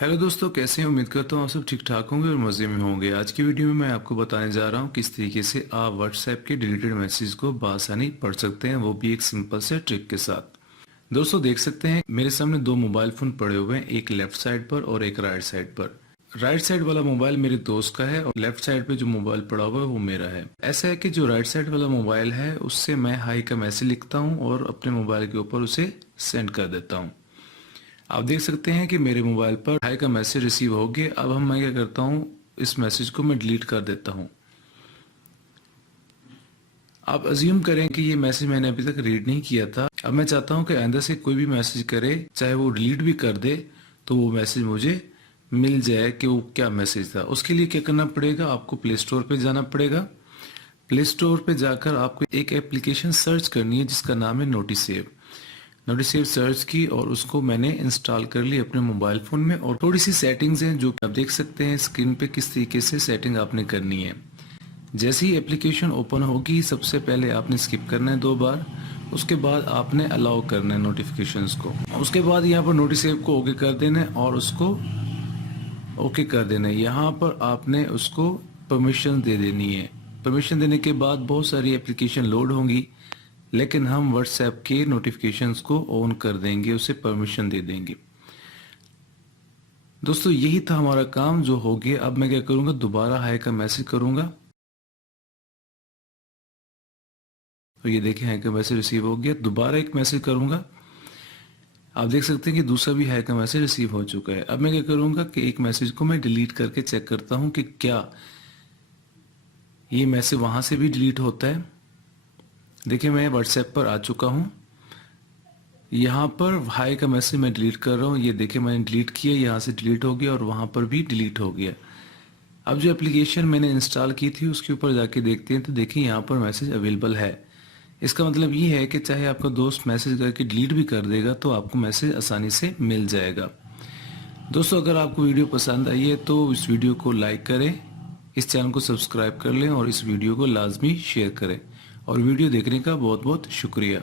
Hello दोस्तों, कैसे हैं? उम्मीद करता हूँ आप सब ठीक ठाक होंगे और मज़े में होंगे। आज की वीडियो में मैं आपको बताने जा रहा हूँ किस तरीके से आप व्हाट्सएप के डिलीटेड मैसेज को बआसानी पढ़ सकते हैं, वो भी एक सिंपल से ट्रिक के साथ। दोस्तों देख सकते हैं मेरे सामने दो मोबाइल फ़ोन पड़े हुए हैं, एक लेफ्ट साइड पर और एक राइट साइड पर। राइट साइड वाला मोबाइल मेरे दोस्त का है और लेफ्ट साइड पे जो मोबाइल पड़ा हुआ है वो मेरा है। ऐसा है कि जो राइट साइड वाला मोबाइल है उससे मैं हाई का मैसेज लिखता हूँ और अपने मोबाइल के ऊपर उसे सेंड कर देता हूँ। आप देख सकते हैं कि मेरे मोबाइल पर हाई का मैसेज रिसीव हो गया। अब मैं क्या करता हूँ, इस मैसेज को मैं डिलीट कर देता हूँ। आप अज्यूम करें कि ये मैसेज मैंने अभी तक रीड नहीं किया था। अब मैं चाहता हूँ कि आइंदा से कोई भी मैसेज करे, चाहे वो डिलीट भी कर दे, तो वो मैसेज मुझे मिल जाए कि वो क्या मैसेज था। उसके लिए क्या करना पड़ेगा, आपको प्ले स्टोर पर जाना पड़ेगा। प्ले स्टोर पर जाकर आपको एक एप्लीकेशन सर्च करनी है जिसका नाम है नोटिसेव। नोटिसेव सर्च की और उसको मैंने इंस्टॉल कर ली अपने मोबाइल फ़ोन में। और थोड़ी सी सेटिंग्स हैं जो आप देख सकते हैं स्क्रीन पे किस तरीके से सेटिंग आपने करनी है। जैसे ही एप्लीकेशन ओपन होगी सबसे पहले आपने स्किप करना है 2 बार। उसके बाद आपने अलाउ करना है नोटिफिकेशंस को। उसके बाद यहाँ पर नोटिसेव को ओके कर देना है और उसको ओके कर देना है। यहाँ पर आपने उसको परमिशन दे देनी है। परमिशन देने के बाद बहुत सारी एप्लीकेशन लोड होंगी, लेकिन हम व्हाट्सएप के नोटिफिकेशंस को ऑन कर देंगे, उसे परमिशन दे देंगे। दोस्तों यही था हमारा काम जो हो गया। अब मैं क्या करूंगा, दोबारा हाई का मैसेज करूंगा। तो ये देखें हाई का मैसेज रिसीव हो गया। दोबारा एक मैसेज करूंगा, आप देख सकते हैं कि दूसरा भी हाई का मैसेज रिसीव हो चुका है। अब मैं क्या करूंगा कि एक मैसेज को मैं डिलीट करके चेक करता हूं कि क्या ये मैसेज वहां से भी डिलीट होता है। देखिए मैं व्हाट्सएप पर आ चुका हूं। यहाँ पर हाई का मैसेज मैं डिलीट कर रहा हूँ। ये देखिए मैंने डिलीट किया, यहाँ से डिलीट हो गया और वहाँ पर भी डिलीट हो गया। अब जो एप्लीकेशन मैंने इंस्टॉल की थी उसके ऊपर जाके देखते हैं तो देखिए यहाँ पर मैसेज अवेलेबल है। इसका मतलब ये है कि चाहे आपका दोस्त मैसेज करके डिलीट भी कर देगा तो आपको मैसेज आसानी से मिल जाएगा। दोस्तों अगर आपको वीडियो पसंद आई है तो इस वीडियो को लाइक करें, इस चैनल को सब्सक्राइब कर लें और इस वीडियो को लाजमी शेयर करें। और वीडियो देखने का बहुत बहुत शुक्रिया।